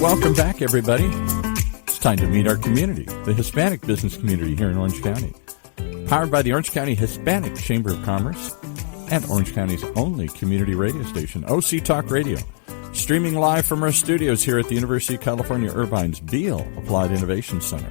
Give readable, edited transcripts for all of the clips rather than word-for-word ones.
Welcome back, everybody. It's time to meet our community, the Hispanic business community here in Orange County. Powered by the Orange County Hispanic Chamber of Commerce and Orange County's only community radio station, OC Talk Radio. Streaming live from our studios here at the University of California, Irvine's Beale Applied Innovation Center.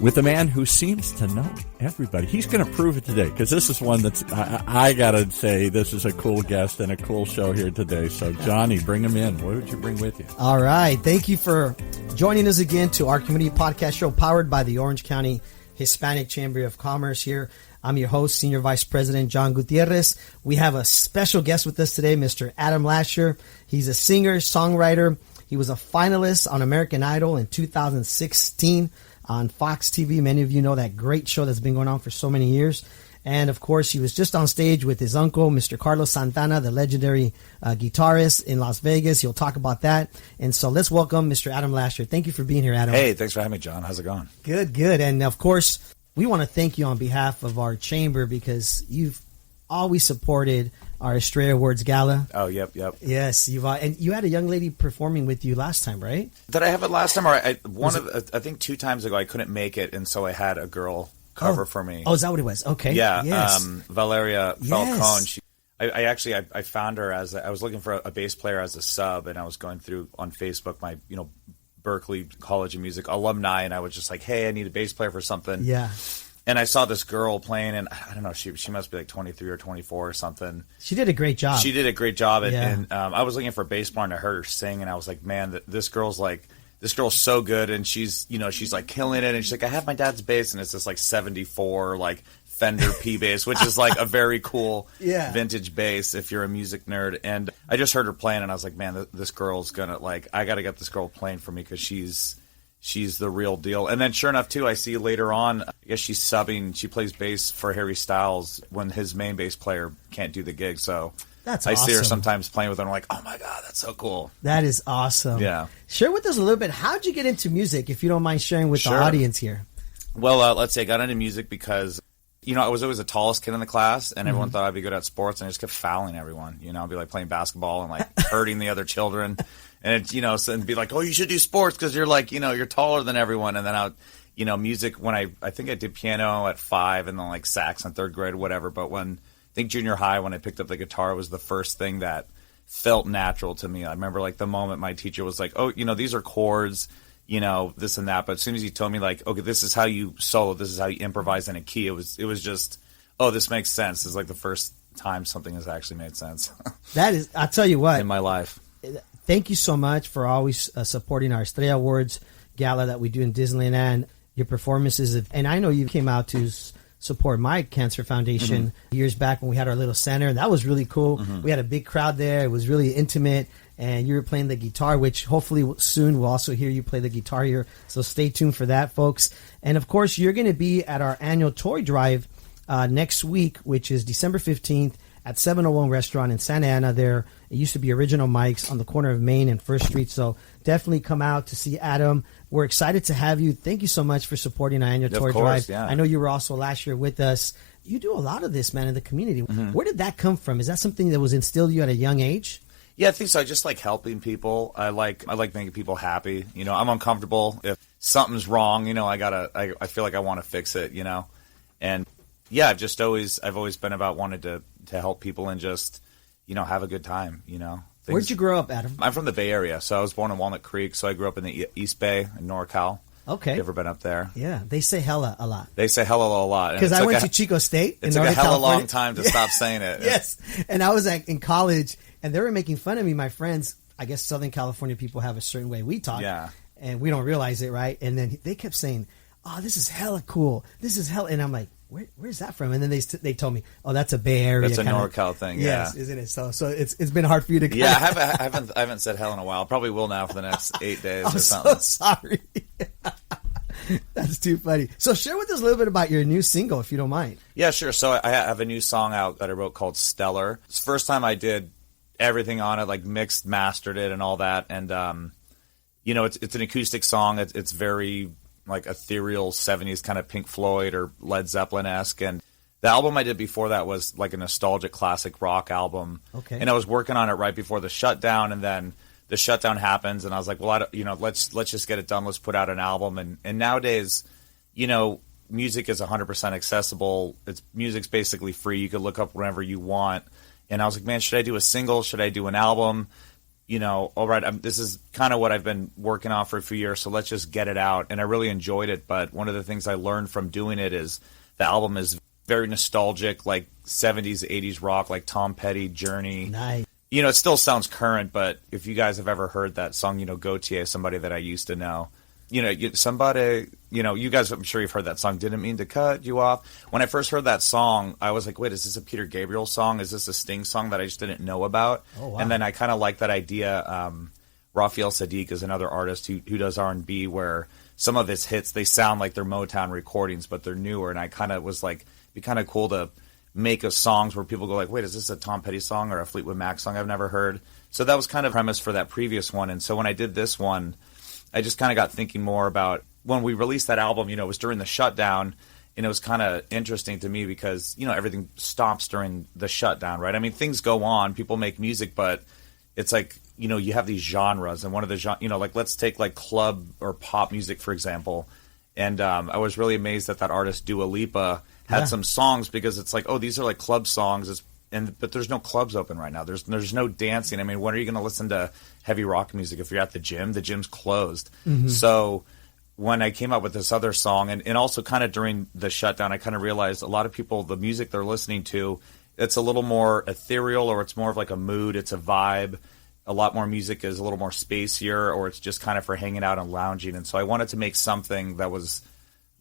With a man who seems to know everybody. He's going to prove it today, because this is one that's, I got to say, this is a cool guest and a cool show here today. So, Johnny, bring him in. What did you bring with you? All right. Thank you for joining us again to our community podcast show powered by the Orange County Hispanic Chamber of Commerce here. I'm your host, Senior Vice President John Gutierrez. We have a special guest with us today, Mr. Adam Lasher. He's a singer, songwriter. He was a finalist on American Idol in 2016. On Fox TV. Many of you know that great show that's been going on for so many years. And, of course, he was just on stage with his uncle, Mr. Carlos Santana, the legendary guitarist in Las Vegas. He'll talk about that. And so let's welcome Mr. Adam Lasher. Thank you for being here, Adam. Hey, thanks for having me, John. How's it going? Good, good. And, of course, we want to thank you on behalf of our chamber because you've always supported our Estrella Awards Gala. Oh, yep. Yes, and you had a young lady performing with you last time, right? Did I have it last time? Or I think 2 times ago I couldn't make it, and so I had a girl cover for me. Oh, is that what it was? Okay. Yeah. Yes. Valeria Falcone. I found her as I was looking for a bass player as a sub, and I was going through on Facebook my Berkeley College of Music alumni, and I was just like, hey, I need a bass player for something. Yeah. And I saw this girl playing, and I don't know, she must be like 23 or 24 or something. She did a great job. She did a great job, and I was looking for a bass player, and I heard her sing, and I was like, man, this girl's so good, and she's like killing it, and she's like, I have my dad's bass, and it's this like 74 like Fender P bass, which is like a very cool vintage bass if you're a music nerd. And I just heard her playing, and I was like, man, this girl's gonna I gotta get this girl playing for me because she's the real deal. And then sure enough, too, I see later on, I guess she's subbing. She plays bass for Harry Styles when his main bass player can't do the gig. So that's I awesome. see her sometimes playing with her, and I'm like, oh, my God, that's so cool. That is awesome. Yeah. Share with us a little bit. How'd you get into music, if you don't mind sharing with the audience here? Well, let's say I got into music because, I was always the tallest kid in the class, and everyone thought I'd be good at sports, and I just kept fouling everyone. I'd be like playing basketball and like hurting the other children. And it, and be like, oh, you should do sports because you're like, you're taller than everyone. And then music, when I think I did piano at 5 and then like sax in 3rd grade or whatever. But I think junior high, when I picked up the guitar, was the first thing that felt natural to me. I remember like the moment my teacher was like, oh, these are chords, this and that. But as soon as he told me like, okay, this is how you solo, this is how you improvise in a key, it was just, oh, this makes sense. It's like the first time something has actually made sense. That is, I'll tell you what. In my life. Thank you so much for always supporting our Estrella Awards Gala that we do in Disneyland and your performances. And I know you came out to support my cancer foundation years back when we had our little center. And that was really cool. We had a big crowd there. It was really intimate. And you were playing the guitar, which hopefully soon we'll also hear you play the guitar here. So stay tuned for that, folks. And, of course, you're going to be at our annual toy drive next week, which is December 15th at 701 Restaurant in Santa Ana. There, it used to be Original Mike's on the corner of Main and 1st Street. So definitely come out to see Adam. We're excited to have you. Thank you so much for supporting our annual toy drive. Yeah. I know you were also last year with us. You do a lot of this, man, in the community. Where did that come from? Is that something that was instilled in you at a young age? Yeah, I think so. I just like helping people. I like making people happy. I'm uncomfortable if something's wrong. I feel like I want to fix it. And yeah, I've always been about wanting to help people and just have a good time. Where'd you grow up, Adam? I'm from the Bay Area, so I was born in Walnut Creek. So I grew up in the East Bay in NorCal. Okay. You ever been up there? Yeah, they say hella a lot. They say hella a lot. Because I went to Chico State in Northern California. It took a hella long time to stop saying it. Yes, and I was in college, and they were making fun of me. My friends, I guess Southern California people have a certain way we talk. Yeah. And we don't realize it, right? And then they kept saying, oh, this is hella cool. This is hella... And I'm like, where's that from? And then they told me, oh, that's a Bay Area. That's a NorCal thing. Yes, yeah. isn't it? So it's been hard for you to. Yeah, I haven't said hell in a while. Probably will now for the next 8 days or something. So sorry. That's too funny. So share with us a little bit about your new single, if you don't mind. Yeah, sure. So I have a new song out that I wrote called Stellar. It's the first time I did everything on it, like mixed, mastered it, and all that. And it's an acoustic song. It's very like ethereal 70s kind of Pink Floyd or Led Zeppelin-esque. And the album I did before that was like a nostalgic classic rock album. Okay. And I was working on it right before the shutdown, and then the shutdown happens, and I was like, well, let's just get it done. Let's put out an album. And nowadays, music is 100% accessible. Music's basically free. You can look up whenever you want. And I was like, man, should I do a single? Should I do an album? All right, this is kind of what I've been working on for a few years, so let's just get it out. And I really enjoyed it, but one of the things I learned from doing it is the album is very nostalgic, like 70s, 80s rock, like Tom Petty, Journey. Nice. It still sounds current, but if you guys have ever heard that song, Gautier, somebody that I used to know, somebody, you guys, I'm sure you've heard that song, Didn't Mean to Cut You Off. When I first heard that song, I was like, wait, is this a Peter Gabriel song? Is this a Sting song that I just didn't know about? Oh, wow. And then I kind of like that idea. Raphael Sadiq is another artist who does R&B, where some of his hits, they sound like they're Motown recordings, but they're newer. And I kind of was like, it'd be kind of cool to make a songs where people go like, wait, is this a Tom Petty song or a Fleetwood Mac song I've never heard? So that was kind of premise for that previous one. And so when I did this one, I just kind of got thinking more about when we released that album, it was during the shutdown, and it was kind of interesting to me because, everything stops during the shutdown, right? I mean, things go on, people make music, but it's like, you have these genres, and one of the like let's take like club or pop music, for example. And I was really amazed that artist Dua Lipa had some songs, because it's like, oh, these are like club songs, but there's no clubs open right now. There's no dancing. I mean, when are you going to listen to heavy rock music if you're at the gym? The gym's closed. Mm-hmm. So when I came up with this other song, and also kind of during the shutdown, I kind of realized a lot of people, the music they're listening to, it's a little more ethereal, or it's more of like a mood, it's a vibe. A lot more music is a little more spacier, or it's just kind of for hanging out and lounging. And so I wanted to make something that was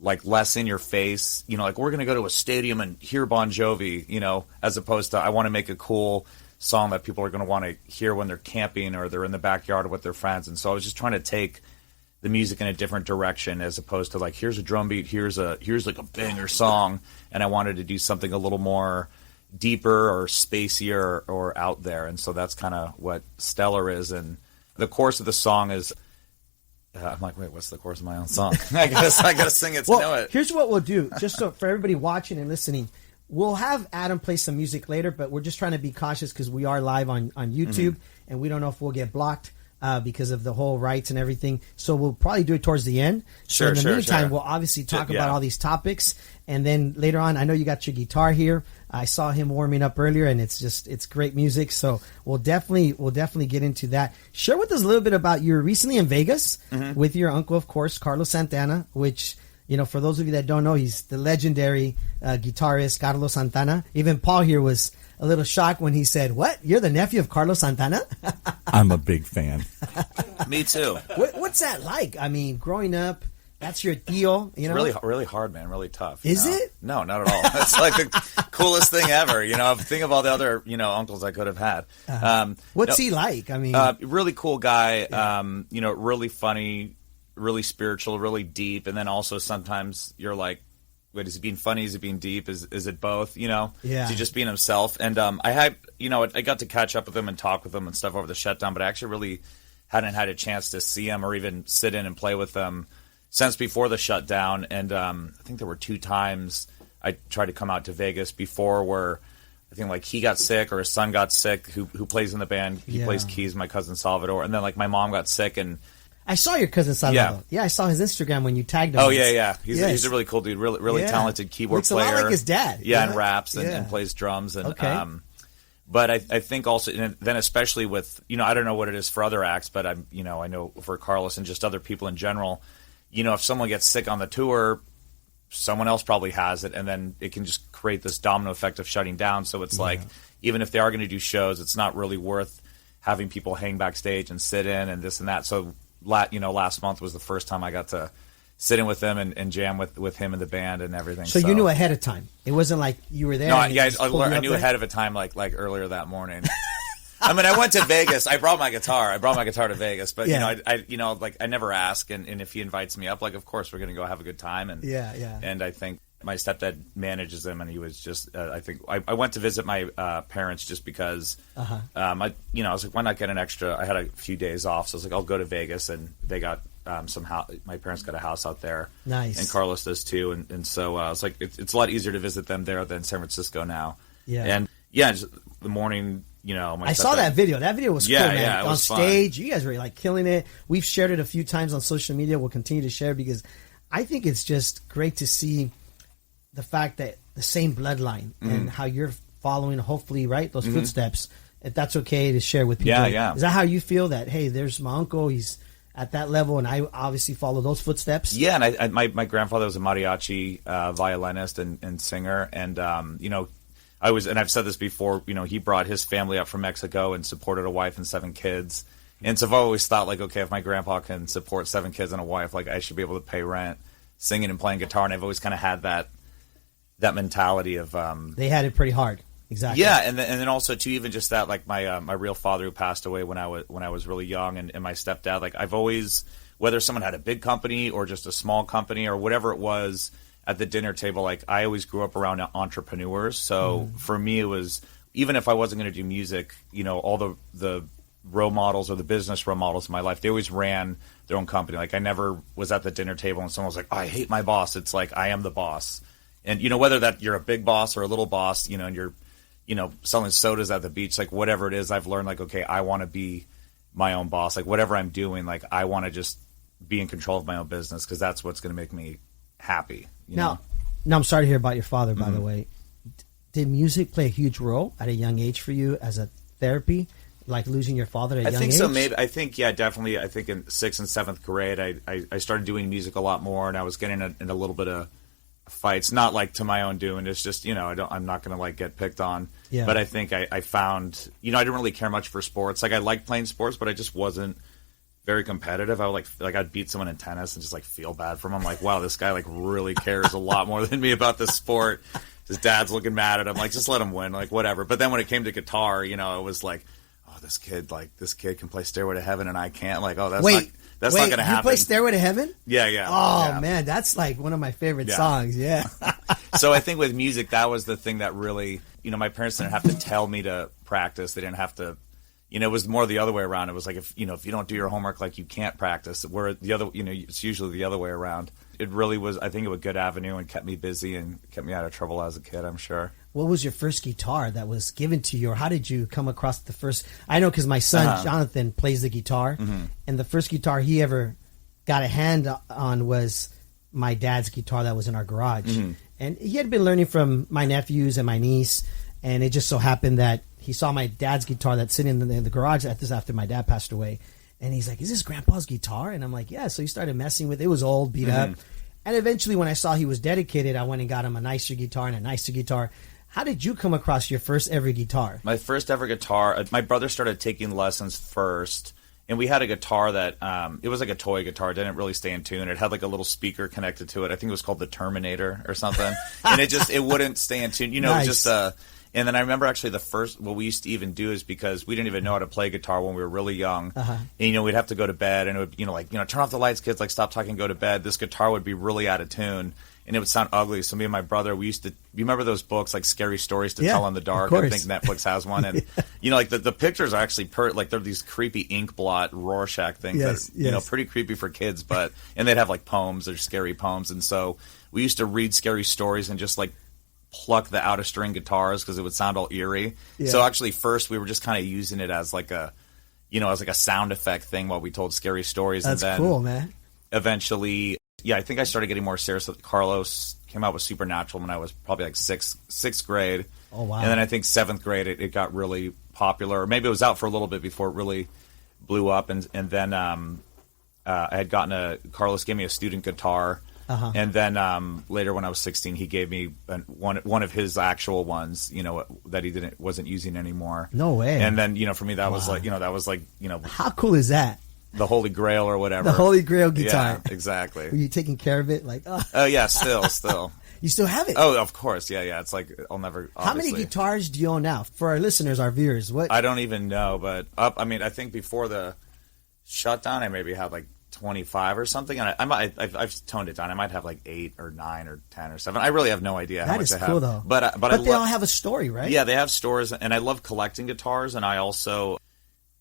like less in your face, like we're going to go to a stadium and hear Bon Jovi, as opposed to I want to make a cool song that people are going to want to hear when they're camping or they're in the backyard with their friends. And so I was just trying to take the music in a different direction, as opposed to like, here's a drum beat, here's like a banger song. And I wanted to do something a little more deeper or spacier or out there. And so that's kind of what Stellar is. And the chorus of the song is, I'm like, wait, what's the chorus of my own song? I gotta sing it to know it. Here's what we'll do, just so for everybody watching and listening. We'll have Adam play some music later, but we're just trying to be cautious because we are live on YouTube, and we don't know if we'll get blocked because of the whole rights and everything. So we'll probably do it towards the end. Sure, so in the meantime, we'll obviously talk about all these topics, and then later on, I know you got your guitar here. I saw him warming up earlier, and it's great music. So we'll definitely get into that. Share with us a little bit about you're recently in Vegas with your uncle, of course, Carlos Santana, which, for those of you that don't know, he's the legendary guitarist Carlos Santana. Even Paul here was a little shocked when he said, "What? You're the nephew of Carlos Santana?" I'm a big fan. Me too. What's that like? I mean, growing up, that's your deal, It's really, really hard, man. Really tough. Is it? No, not at all. It's like the coolest thing ever. Think of all the other, uncles I could have had. What's he like? I mean, really cool guy. Yeah. Really funny, really spiritual, really deep. And then also sometimes you're like, wait, is he being funny? Is he being deep? Is it both? Yeah. Is he just being himself? And I got to catch up with him and talk with him and stuff over the shutdown, but I actually really hadn't had a chance to see him or even sit in and play with him since before the shutdown. And I think there were 2 times I tried to come out to Vegas before where I think like he got sick or his son got sick, who plays in the band. He plays keys, my cousin Salvador. And then like my mom got sick, and I saw your cousin Salvador. Yeah, I saw his Instagram when you tagged him. Oh, yeah. He's a really cool dude, really talented keyboard Looks player. a lot like his dad. Yeah, and raps and plays drums. And but I think also, and then especially with, I don't know what it is for other acts, but I know for Carlos and just other people in general, if someone gets sick on the tour, someone else probably has it, and then it can just create this domino effect of shutting down. So it's like, even if they are going to do shows, it's not really worth having people hang backstage and sit in and this and that. So, last month was the first time I got to sit in with them and jam with him and the band and everything. So you knew ahead of time. It wasn't like you were there. No, I knew ahead of a time, like earlier that morning. I mean, I went to Vegas. I brought my guitar. To Vegas, but Yeah. I never ask. And if he invites me up, like, of course we're gonna go have a good time. And Yeah. And I think my stepdad manages him, and he was just. I went to visit my parents just because. I was like, why not get an extra? I had a few days off, so I was like, I'll go to Vegas, and they got my parents got a house out there. Nice. And Carlos does too, and so I was like, it's a lot easier to visit them there than San Francisco now. Yeah. And yeah, just the morning. I saw that video. That video was cool, man. Yeah, it on was stage, fun. you guys were like killing it. We've shared it a few times on social media. We'll continue to share because I think it's just great to see the fact that the same bloodline and how you're following, hopefully, right, those footsteps. If that's okay to share with people. Yeah. Is that how you feel that, hey, there's my uncle, he's at that level, and I obviously follow those footsteps? Yeah, and my grandfather was a mariachi violinist and singer, and I've said this before, he brought his family up from Mexico and supported a wife and 7 kids. And so I've always thought, like, okay, if my grandpa can support 7 kids and a wife, like, I should be able to pay rent singing and playing guitar. And I've always kind of had that mentality of they had it pretty hard. Exactly. Yeah, and then also too, even just that, like my real father who passed away when I was really young, and my stepdad, like, I've always, whether someone had a big company or just a small company or whatever it was, at the dinner table, like, I always grew up around entrepreneurs. So for me, it was, even if I wasn't going to do music, all the role models or the business role models in my life, they always ran their own company. Like, I never was at the dinner table and someone was like, oh, I hate my boss. It's like, I am the boss. And, whether that you're a big boss or a little boss, and you're, selling sodas at the beach, like, whatever it is, I've learned, like, okay, I want to be my own boss. Like, whatever I'm doing, like, I want to just be in control of my own business because that's what's going to make me happy. Now, I'm sorry to hear about your father, by the way. Did music play a huge role at a young age for you as a therapy, like losing your father at a young age? I think so, maybe. I think, yeah, definitely. I think in 6th and 7th grade, I started doing music a lot more, and I was getting in a little bit of fights, not like to my own doing. It's just, I'm not going to like get picked on. Yeah. But I think I found, I didn't really care much for sports. Like, I liked playing sports, but I just wasn't very competitive. I would like I'd beat someone in tennis and just like feel bad for him. I'm like, wow, this guy like really cares a lot more than me about this sport. His dad's looking mad at him. Like, just let him win, like, whatever. But then when it came to guitar, it was like, oh, this kid can play Stairway to Heaven and I can't. Like, oh, that's not going to happen. You play Stairway to Heaven? Yeah. Oh, yeah. Man, that's like one of my favorite songs. Yeah. So I think with music, that was the thing that really, my parents didn't have to tell me to practice. They didn't have to. It was more the other way around. It was like, if you don't do your homework, like, you can't practice. Where the other, it's usually the other way around. It really was, I think, it was a good avenue and kept me busy and kept me out of trouble as a kid, I'm sure. What was your first guitar that was given to you, or how did you come across the first? I know because my son, Jonathan, plays the guitar, and the first guitar he ever got a hand on was my dad's guitar that was in our garage. And he had been learning from my nephews and my niece, and it just so happened that he saw my dad's guitar that's sitting in the garage after my dad passed away. And he's like, is this Grandpa's guitar? And I'm like, yeah. So he started messing with it. It was old, beat up. And eventually when I saw he was dedicated, I went and got him a nicer guitar and a nicer guitar. How did you come across your first ever guitar? My first ever guitar, my brother started taking lessons first. And we had a guitar that, it was like a toy guitar. It didn't really stay in tune. It had like a little speaker connected to it. I think it was called the Terminator or something. And it wouldn't stay in tune. Nice. It was just and then I remember actually what we used to even do is because we didn't even know how to play guitar when we were really young. And, we'd have to go to bed and it would, turn off the lights, kids, like, stop talking, go to bed. This guitar would be really out of tune and it would sound ugly. So me and my brother, you remember those books, like Scary Stories to Tell in the Dark? I think Netflix has one. And, like the pictures are actually, they're these creepy ink blot Rorschach things that are, pretty creepy for kids, and they'd have like poems or scary poems. And so we used to read Scary Stories and just like, pluck the out of string guitars because it would sound all eerie. So actually first we were just kind of using it as like a as like a sound effect thing while we told scary stories. That's and then cool, man. Eventually, I think I started getting more serious. Carlos came out with Supernatural when I was probably like sixth grade. Oh wow. And then I think 7th grade it got really popular. Or maybe it was out for a little bit before it really blew up, and then I had gotten Carlos gave me a student guitar. And then later, when I was 16, he gave me one of his actual ones, that he wasn't using anymore. No way. And then, for me, that was like, how cool is that? The Holy Grail or whatever. The Holy Grail guitar. Yeah, exactly. Were you taking care of it? Like, oh yeah, still. You still have it? Oh, of course. Yeah. It's like I'll never. How many obviously- guitars do you own now? For our listeners, our viewers, what? I don't even know, but I think before the shutdown, I maybe had like 25 or something, and I've toned it down. I might have like 8 or 9 or 10 or 7. I really have no idea how That much is I have. cool, though. But they all have a story, right? Yeah, they have stores, and I love collecting guitars, and I also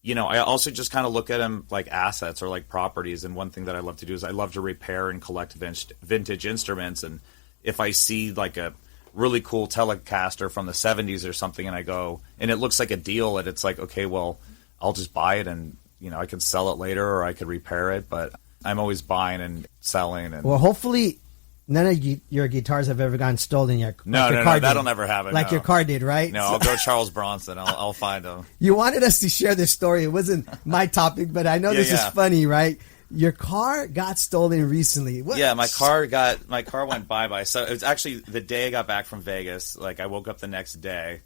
just kind of look at them like assets or like properties. And one thing that I love to do is I love to repair and collect vintage instruments. And if I see like a really cool Telecaster from the 70s or something, and I go, and it looks like a deal, and it's like, okay, well, I'll just buy it, and I could sell it later, or I could repair it. But I'm always buying and selling. And well, hopefully none of your guitars have ever gotten stolen yet. No, that'll never happen. Like your car did, right? No, I'll go Charles Bronson. I'll find him. You wanted us to share this story. It wasn't my topic, but I know this is funny, right? Your car got stolen recently. What? Yeah, my car went bye-bye. So it was actually the day I got back from Vegas. Like I woke up the next day,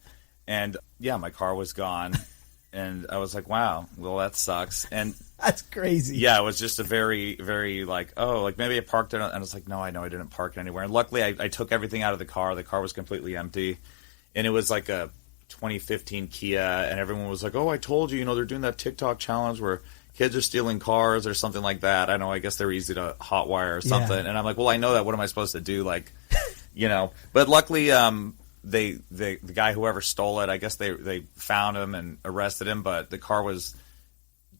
and yeah, my car was gone. And I was like, wow, well, that sucks. And that's crazy. Yeah, it was just a very, very like maybe I parked it. And I was like, no, I know I didn't park it anywhere. And luckily, I took everything out of the car. The car was completely empty. And it was like a 2015 Kia. And everyone was like, oh, I told you, they're doing that TikTok challenge where kids are stealing cars or something like that. I know, I guess they're easy to hotwire or something. Yeah. And I'm like, well, I know that. What am I supposed to do? Like, But luckily, the guy, whoever stole it, I guess they found him and arrested him, but the car was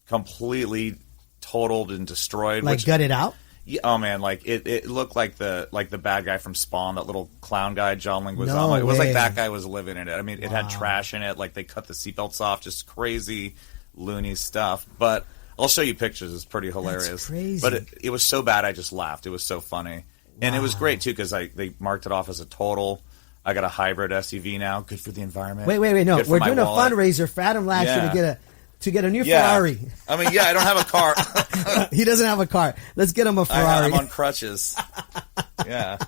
completely totaled and destroyed. Like gutted out? Yeah, oh man, like it looked like the bad guy from Spawn, that little clown guy, John Leguizamo. No it was way. like that guy was living in it. I mean, it had trash in it, like they cut the seatbelts off, just crazy, loony stuff. But I'll show you pictures. It's pretty hilarious. That's crazy. But it was so bad, I just laughed. It was so funny. And it was great too, because they marked it off as a total. I got a hybrid SUV now. Good for the environment. Wait. No, we're doing a fundraiser for Adam Lasher to get a new Ferrari. I mean, I don't have a car. He doesn't have a car. Let's get him a Ferrari. I'm on crutches. Yeah.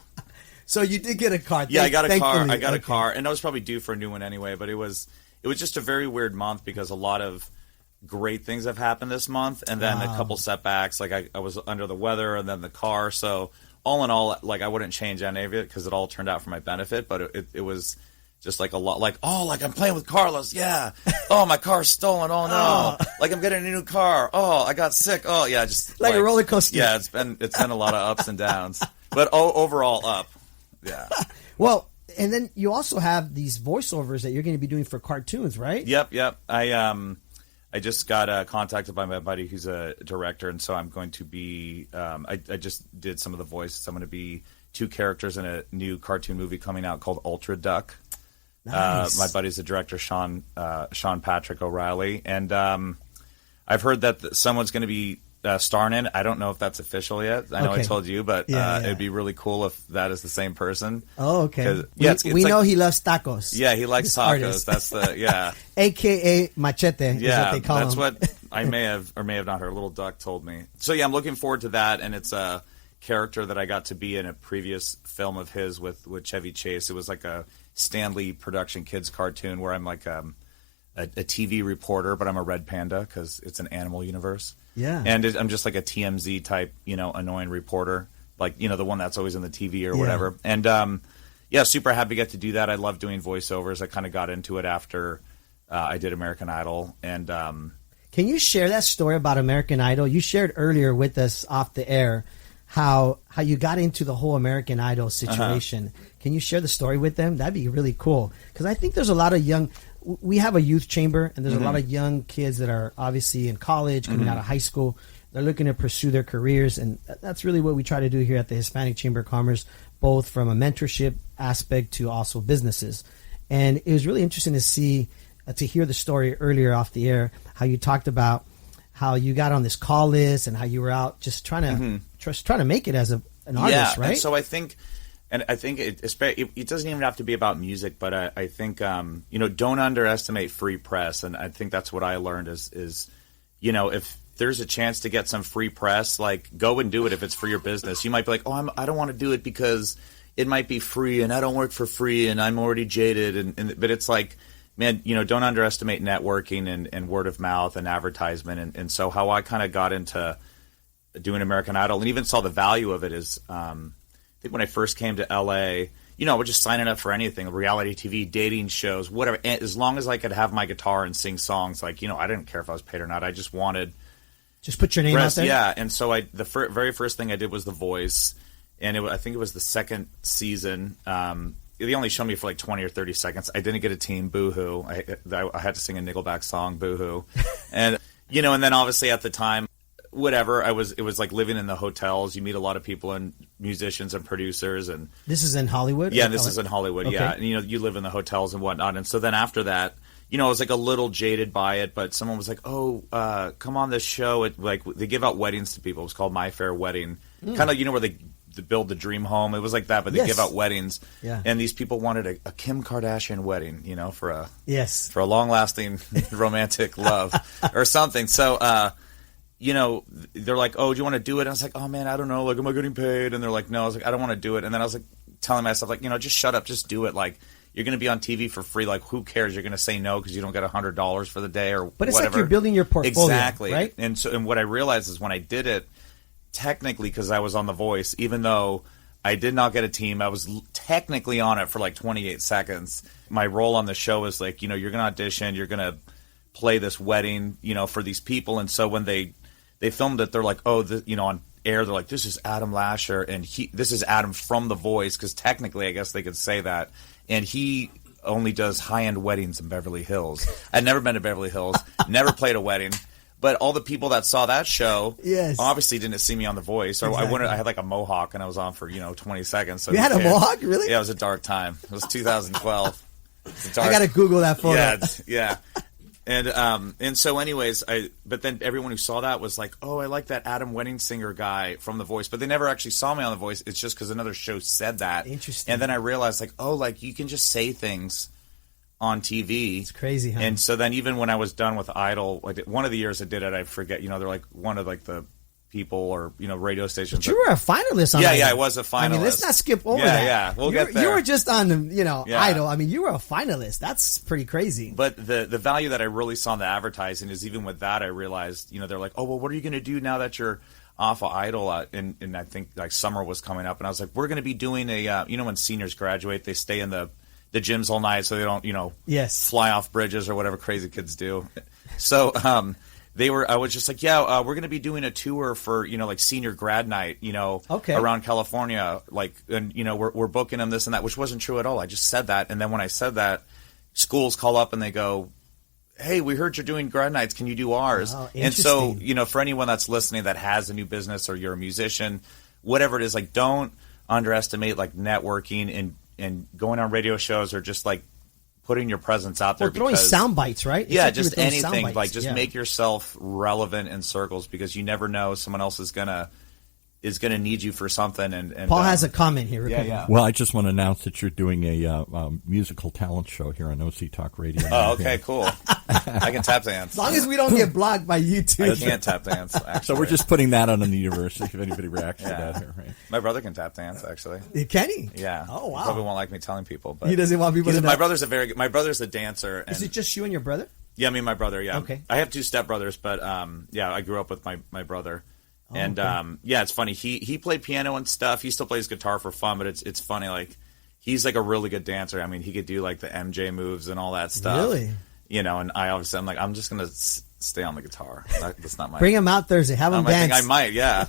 So you did get a car. Yeah, I got a car. I got a car, and I was probably due for a new one anyway. But it was just a very weird month because a lot of great things have happened this month, and then a couple setbacks. Like I was under the weather, and then the car. So all in all, like I wouldn't change any of it because it all turned out for my benefit. But it was just like a lot, like I'm playing with Carlos. Yeah. Oh, my car's stolen. Oh no. Like I'm getting a new car. Oh, I got sick. Oh yeah, just like a roller coaster. Yeah, it's been a lot of ups and downs, but overall up. Yeah. Well, and then you also have these voiceovers that you're going to be doing for cartoons, right? Yep. I just got contacted by my buddy who's a director, and so I'm going to be. I just did some of the voices. I'm going to be 2 characters in a new cartoon movie coming out called Ultra Duck. Nice. My buddy's the director, Sean Patrick O'Reilly, and I've heard that someone's going to be starring in. I don't know if that's official yet. I know I told you, but it'd be really cool if that is the same person. Oh, okay. Yeah, we know he loves tacos. Yeah, he likes tacos. Artist. That's AKA Machete. Yeah, is what they call that's him. what I may have or may have not heard. Little Duck told me. So yeah, I'm looking forward to that, and it's a character that I got to be in a previous film of his with Chevy Chase. It was like a Stanley production kids cartoon where I'm like a TV reporter, but I'm a red panda because it's an animal universe. Yeah. And I'm just like a TMZ type, annoying reporter, like, the one that's always in the TV or whatever. And, super happy to get to do that. I love doing voiceovers. I kind of got into it after I did American Idol. And can you share that story about American Idol? You shared earlier with us off the air how you got into the whole American Idol situation. Can you share the story with them? That'd be really cool. Because I think there's a lot of we have a youth chamber, and there's a lot of young kids that are obviously in college, coming out of high school. They're looking to pursue their careers, and that's really what we try to do here at the Hispanic Chamber of Commerce, both from a mentorship aspect to also businesses. And it was really interesting to see, to hear the story earlier off the air, how you talked about how you got on this call list and how you were out just trying to make it as an artist, right? And so I think it doesn't even have to be about music, but I think don't underestimate free press, and I think that's what I learned is if there's a chance to get some free press, like go and do it if it's for your business. You might be like, I don't want to do it because it might be free, and I don't work for free, and I'm already jaded, but it's like, man, don't underestimate networking and word of mouth and advertisement, and so how I kind of got into doing American Idol and even saw the value of it is. think when I first came to LA, you know, I was just signing up for anything, reality TV, dating shows, whatever. And as long as I could have my guitar and sing songs, like, you know, I didn't care if I was paid or not. I just wanted... Just put your name out there? Yeah, and so the very first thing I did was The Voice, and I think it was the second season. They only showed me for like 20 or 30 seconds. I didn't get a team, boo-hoo. I had to sing a Nickelback song, boo-hoo. And, you know, and then obviously at the time, whatever, it was like living in the hotels. You meet a lot of people and musicians and producers. And this is in Hollywood? Yeah, this is in Hollywood, okay. yeah. And, you know, you live in the hotels and whatnot. And so then after that, you know, I was like a little jaded by it, but someone was like, "Oh, come on this show." Like they give out weddings to people. It was called My Fair Wedding, kind of, you know, where they build the dream home. It was like that, but they give out weddings. Yeah. And these people wanted a Kim Kardashian wedding, you know, for a long lasting romantic love or something. So, you know, they're like, "Oh, do you want to do it?" And I was like, "Oh man, I don't know. Like, am I getting paid?" And they're like, "No." I was like, "I don't want to do it." And then I was like telling myself, like, you know, just shut up, just do it. Like, you're going to be on TV for free. Like, who cares? You're going to say no because you don't get $100 for the day or But it's whatever. like you're building your portfolio, exactly. right? And what I realized is when I did it, technically because I was on The Voice, even though I did not get a team, I was technically on it for like 28 seconds. My role on the show is like, you know, you're going to audition, you're going to play this wedding, you know, for these people. And so when they filmed it, they're like, oh, you know, on air, they're like, this is Adam Lasher, and this is Adam from The Voice, because technically I guess they could say that. And he only does high-end weddings in Beverly Hills. I'd never been to Beverly Hills, never played a wedding. But all the people that saw that show obviously didn't see me on The Voice. Or exactly. I had like a mohawk, and I was on for, 20 seconds. So you had a mohawk? Really? Yeah, it was a dark time. It was 2012. I got to Google that photo. Yeah. And so anyways, but then everyone who saw that was like, oh, I like that Adam Wedding Singer guy from The Voice, but they never actually saw me on The Voice. It's just because another show said that. Interesting. And then I realized, like, oh, like you can just say things on TV. It's crazy, huh? And so then even when I was done with Idol, like one of the years I did it, I forget, they're like one of like the people or radio stations. But you were a finalist on Idol. Yeah, I was a finalist. I mean, let's not skip over that. Yeah, we'll get there. You were just on Idol. I mean, you were a finalist. That's pretty crazy. But the value that I really saw in the advertising is even with that, I realized, they're like, oh, well, what are you going to do now that you're off of Idol? And I think like summer was coming up, and I was like, we're going to be doing a, when seniors graduate, they stay in the gyms all night so they don't, fly off bridges or whatever crazy kids do. So, I was just like, we're going to be doing a tour for, like senior grad night, around California. Like, and, we're booking them this and that, which wasn't true at all. I just said that. And then when I said that, schools call up and they go, hey, we heard you're doing grad nights. Can you do ours? Oh, and so, for anyone that's listening that has a new business or you're a musician, whatever it is, like, don't underestimate like networking and going on radio shows or just like putting your presence out there. Or throwing sound bites, right? Yeah, like just anything. Like just make yourself relevant in circles because you never know someone else is gonna need you for something. And Paul has a comment here. Yeah. Well, I just want to announce that you're doing a musical talent show here on OC Talk Radio. Oh, okay, cool. I can tap dance. As long as we don't get blocked by YouTube. I can't tap dance, actually. So we're just putting that on in the university if anybody reacts to that here, right? My brother can tap dance, actually. Can he? Yeah. Oh, wow. He probably won't like me telling people, but he doesn't want people to know. My brother's a dancer. And, is it just you and your brother? Yeah, me and my brother, yeah. Okay. I have two stepbrothers, but I grew up with my brother. Oh, and okay. It's funny. He played piano and stuff. He still plays guitar for fun, but it's funny. Like he's like a really good dancer. I mean, he could do like the MJ moves and all that stuff. Really? And I'm just gonna stay on the guitar. That's not my. Bring him out Thursday. Have him dance. I think I might. Yeah.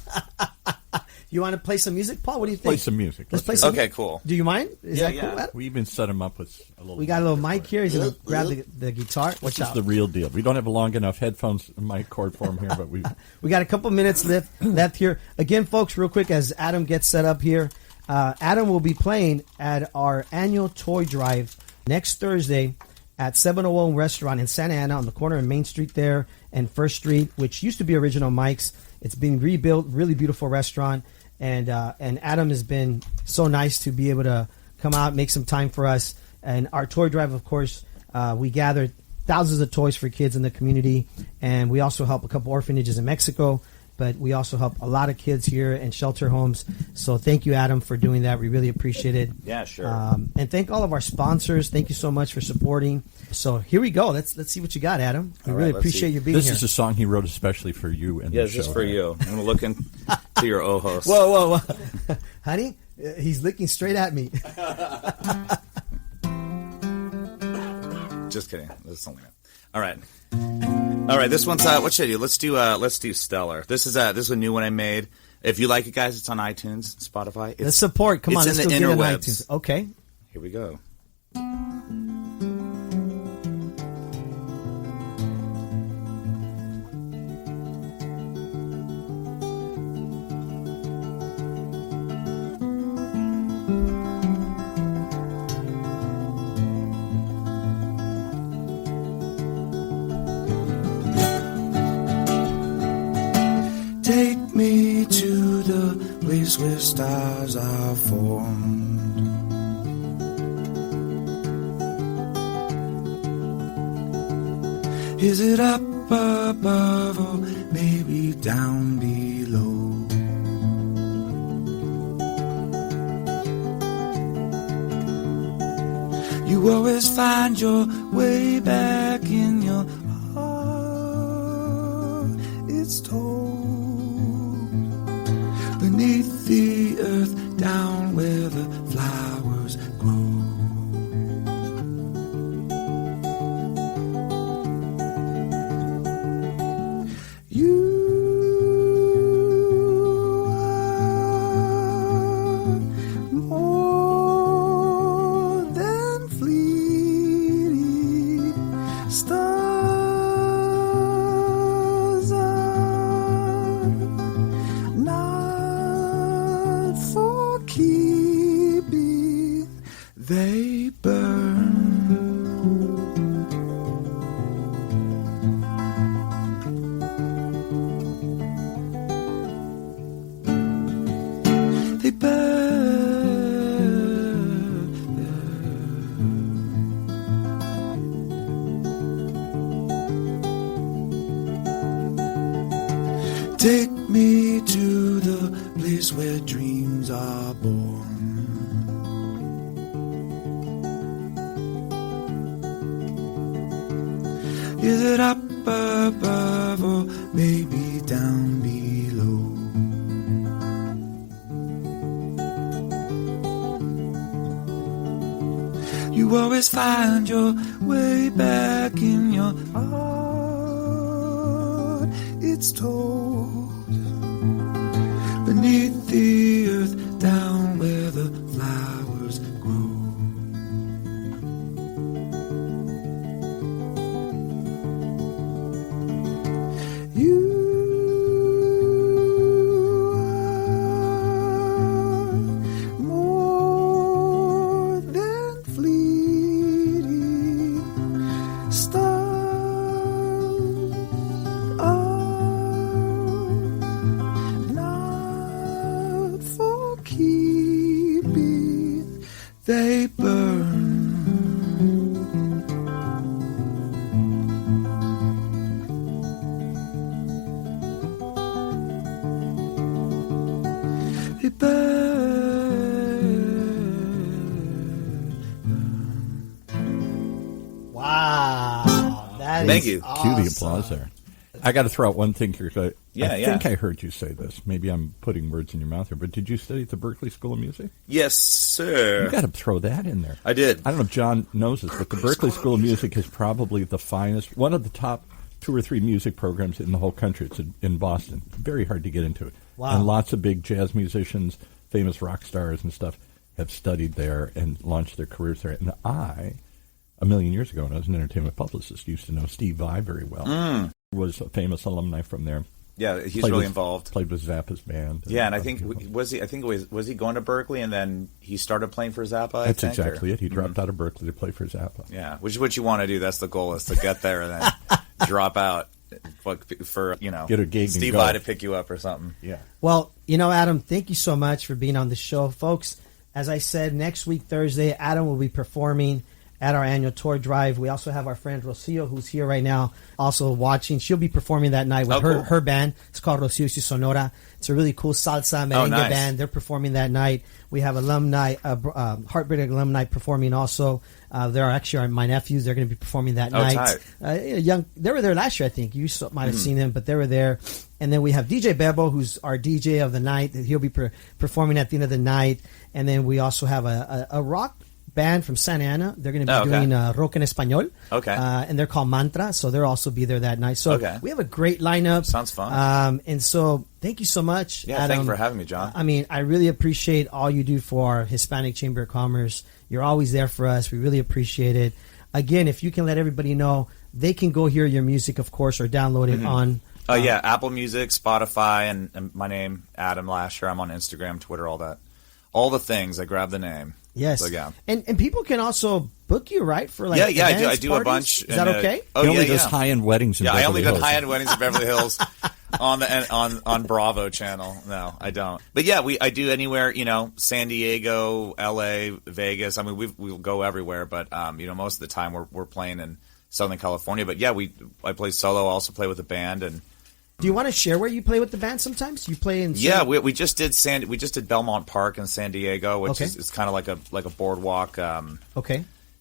You want to play some music, Paul? What do you think? Play some music. Let's play some. Okay, cool. Do you mind? Is that cool, Adam? We even set him up with a little. We got a little mic here. He's gonna grab the guitar. Watch out. This is the real deal. We don't have a long enough headphones mic cord for him here, but we got a couple minutes left here. Again, folks, real quick as Adam gets set up here. Adam will be playing at our annual toy drive next Thursday at 701 Restaurant in Santa Ana on the corner of Main Street there and First Street, which used to be Original Mike's. It's being rebuilt. Really beautiful restaurant. And Adam has been so nice to be able to come out, make some time for us. And our toy drive, of course, we gathered thousands of toys for kids in the community. And we also help a couple orphanages in Mexico. But we also help a lot of kids here in shelter homes. So thank you, Adam, for doing that. We really appreciate it. Yeah, sure. And thank all of our sponsors. Thank you so much for supporting. So here we go. Let's see what you got, Adam. We really appreciate you being here. This is a song he wrote especially for you. Yeah, just for you. I'm going to look into your ojos. Whoa. Honey, He's looking straight at me. Just kidding. This is only all right. All right. This one's what should I do? Let's do Stellar. This is a new one I made. If you like it, guys, it's on iTunes, Spotify. Let's support. Come on, let's go get it on iTunes. Okay. Here we go. Take me to the place where stars are formed. Is it up above or maybe down below? You always find your way back in your heart. It's told beneath the earth, down where the flowers grow. You are more than fleeting stars are not for keeping, they burn. They burn. Take me to the place where dreams are born. Is it up above or maybe down below? You always find your way back in your heart. It's told beneath the earth, down where the flowers grow. You are more than fleeting stars are not for keeping, they burn. They burn. Wow. That Thank is you. awesome. Cue the applause there. I got to throw out one thing here. I think I heard you say this. Maybe I'm putting words in your mouth here, but did you study at the Berklee School of Music? Yes, sir. You got to throw that in there. I did. I don't know if John knows this, but the Berklee School of Music is probably the finest, one of the top 2 or 3 music programs in the whole country. It's in Boston. Very hard to get into it. Wow. And lots of big jazz musicians, famous rock stars and stuff have studied there and launched their careers there. And I, a million years ago, when I was an entertainment publicist, used to know Steve Vai very well. Was a famous alumni from there. Yeah, he's Played really with- involved. Played with Zappa's band. Yeah, and I think was he going to Berkeley and then he started playing for Zappa? I That's think, exactly it. He dropped out of Berkeley to play for Zappa. Yeah, which is what you want to do. That's the goal, is to get there and then drop out for Get a gig and Steve go. Vai to pick you up or something. Yeah. Well, Adam, thank you so much for being on the show. Folks, as I said, next week, Thursday, Adam will be performing at our annual tour drive. We also have our friend Rocio, who's here right now, also watching. She'll be performing that night with her band. It's called Rocio y Sonora. It's a really cool salsa merengue band. They're performing that night. We have alumni, Heartbreak alumni performing also. There are actually my nephews. They're going to be performing that night. They were there last year, I think. You might have seen them, but they were there. And then we have DJ Bebo, who's our DJ of the night. He'll be performing at the end of the night. And then we also have a rock band from Santa Ana. They're going to be doing rock en español. And they're called Mantra, so they'll also be there that night. So we have a great lineup. Sounds fun. And so thank you so much, Adam. Thank you for having me, John. I mean, I really appreciate all you do for our Hispanic Chamber of Commerce. You're always there for us. We really appreciate it. Again, if you can let everybody know, they can go hear your music, of course, or download it on... Apple Music, Spotify, and my name, Adam Lasher. I'm on Instagram, Twitter, all that. All the things. I grab the name. Yes. So, yeah. And people can also book you, right? For like events, I do parties? a bunch. Is that okay? He only does high-end weddings in Beverly Hills. I only do high-end weddings in Beverly Hills on Bravo channel. No, I don't. But yeah, I do anywhere, San Diego, LA, Vegas. I mean, we'll go everywhere, but most of the time we're playing in Southern California. But yeah, I play solo, I also play with a band. And do you want to share where you play with the band sometimes? You play in we just did Belmont Park in San Diego, which is it's kind of like a boardwalk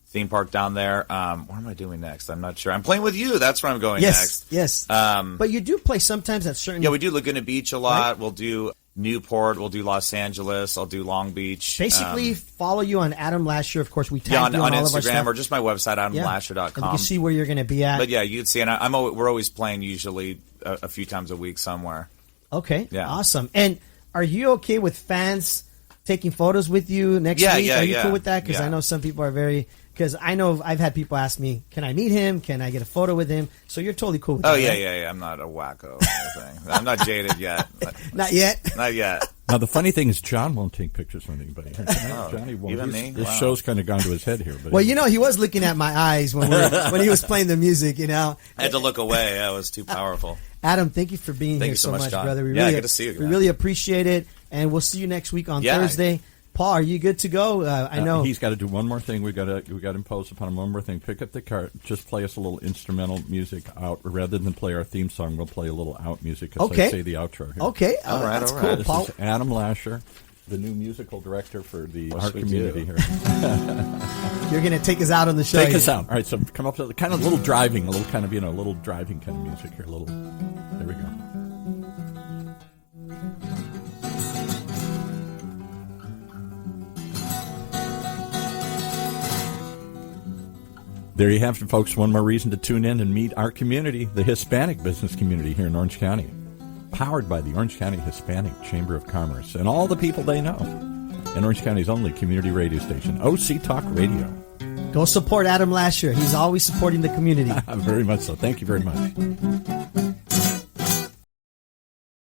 theme park down there. What am I doing next? I'm not sure. I'm playing with you. That's where I'm going next. Yes. But you do play sometimes at certain... Yeah, we do Laguna Beach a lot. Right? We'll do Newport. We'll do Los Angeles. I'll do Long Beach. Basically, follow you on Adam Lasher. Of course, we tag you on all Instagram of our stuff. or just my website, adamlasher.com. And you can see where you're going to be at. But yeah, you'd see. And we're always playing usually a few times a week somewhere. Okay. Yeah. Awesome. And are you okay with fans taking photos with you next week? Are you cool with that? Because I know some people are very... Because I know I've had people ask me, can I meet him? Can I get a photo with him? So you're totally cool with that, right? Yeah. I'm not a wacko or anything. I'm not jaded yet. Not yet? Not yet. Now, the funny thing is John won't take pictures from anybody. Johnny won't. Even me? This show's kind of gone to his head here. But well, he was looking at my eyes when he was playing the music, I had to look away. It was too powerful. Adam, thank you for being here so much, John. brother. Good to see you. We really appreciate it, and we'll see you next week on Thursday. Paul, are you good to go? I know he's got to do one more thing. We got to impose upon him one more thing. Pick up the car. Just play us a little instrumental music out, rather than play our theme song. We'll play a little out music as I say the outro here. Okay, all right, that's cool. This Paul is Adam Lasher, the new musical director for the art community here. You're going to take us out on the show. Take us out. All right, so come up with kind of a little driving kind of music here. There we go. There you have it, folks. One more reason to tune in and meet our community, the Hispanic business community here in Orange County, powered by the Orange County Hispanic Chamber of Commerce and all the people they know. And Orange County's only community radio station, OC Talk Radio. Go support Adam Lasher. He's always supporting the community. Very much so. Thank you very much.